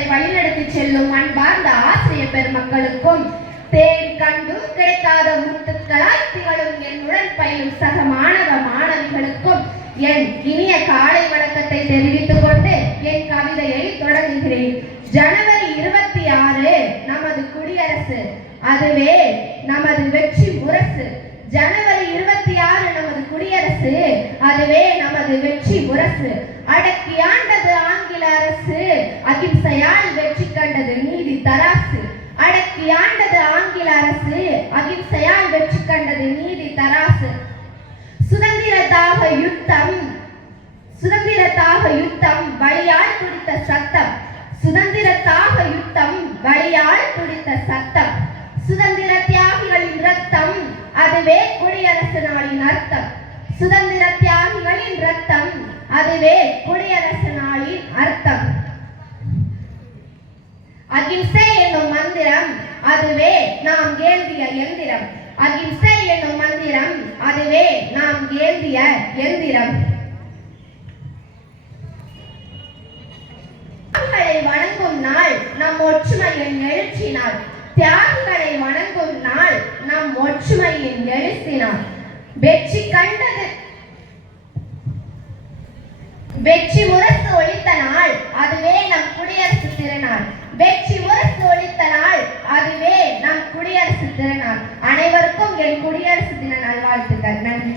எங்களை வழிநடத்தி செல்லும் அன்பார்ந்த ஆசிரியர் பெருமக்களுக்கும், தேன் கண்டு கிடைக்காத முத்துக்களாய் திகழும் என்னுடன் பயிலும் சக மாணவ மாணவிகளுக்கும் என் இனிய காலை வணக்கத்தை தெரிவித்துக் கொண்டு என் கவிதையை தொடங்குகிறேன். ஜனவரி 26 நமது குடியரசு, அதுவே நமது வெற்றி முரசு. ஜனவரி 26 நமது குடியரசு, அதுவே நமது வெற்றி முரசு. அடக்கி ஆண்டது ஆங்கில அரசு, அகிம்சையால் வெற்றி கண்டது நீதி தராசு. அடக்கி ஆண்டது ஆங்கில அரசு, அகிம்சையால் வெற்றி கண்டது நீதி தராசு. சுதந்திரத்தாக யுத்தம் வழியால் துடித்த சத்தம். சுதந்திரத்தாக யுத்தம் வழியால் துடித்த சத்தம். சுதந்திர தியாகிகளின் ரத்தம், அதுவே குடியரசு நாளின் அர்த்தம். சுதந்திர தியாகிகளின் ரத்தம், அதுவே குடியரசு நாளின் அர்த்தம். அகிம்சை என்னும் மந்திரம், அதுவே நாம் ஏந்திய எந்திரம். அகிம்சை என்னும் மந்திரம், அதுவே நாம் ஏந்திய எந்திரம். தியாகிகளை வணங்கும் நாள் நம் ஒற்றுமையின் எழுச்சி நாள். தியாகிகளை வணங்கும் நாள் நம் ஒற்றுமையின் எழுச்சி நாள். வெற்றி முரசு ஒலித்த நாள், அதுவே நம் குடியரசு திருநாள். வெற்றி முரசு ஒலித்த நாள், அதுவே நம் குடியரசு திருநாள். அனைவருக்கும் என் குடியரசு தின நல்வாழ்த்துக்கள். நன்றி.